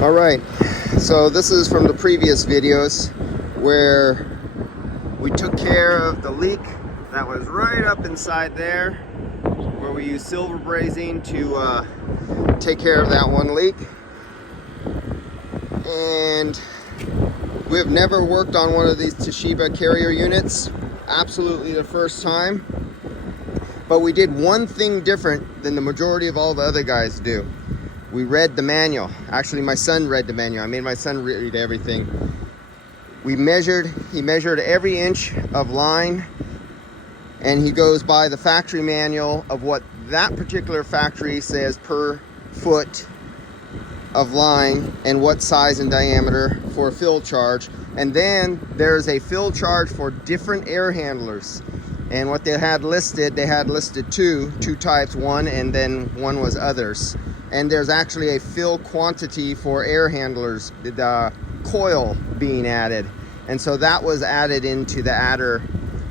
All right, so this is from the previous videos where we took care of the leak that was right up inside there, where we used silver brazing to take care of that one leak. And we have never worked on one of these Toshiba carrier units, absolutely the first time. But we did one thing different than the majority of all the other guys do. We read the manual. Actually, my son read the manual. I made my son read everything. He measured every inch of line, and he goes by the factory manual of what that particular factory says per foot of line and what size and diameter for a fill charge. And then there's a fill charge for different air handlers. And what they had listed two types, one and then one was others. And there's actually a fill quantity for air handlers, the coil being added. And so that was added into the adder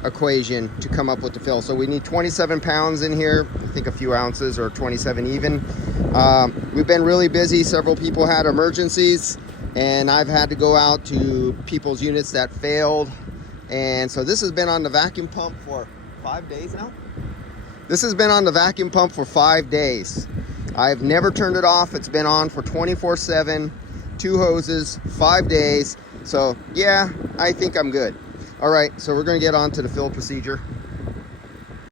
equation to come up with the fill. So we need 27 pounds in here, I think a few ounces, or 27 even. We've been really busy. Several people had emergencies, and I've had to go out to people's units that failed. And so this has been on the vacuum pump for 5 days now. This has been on the vacuum pump for 5 days. I've never turned it off. It's been on for 24/7, 2 hoses, 5 days. So yeah, I think I'm good. All right, so we're gonna get on to the fill procedure.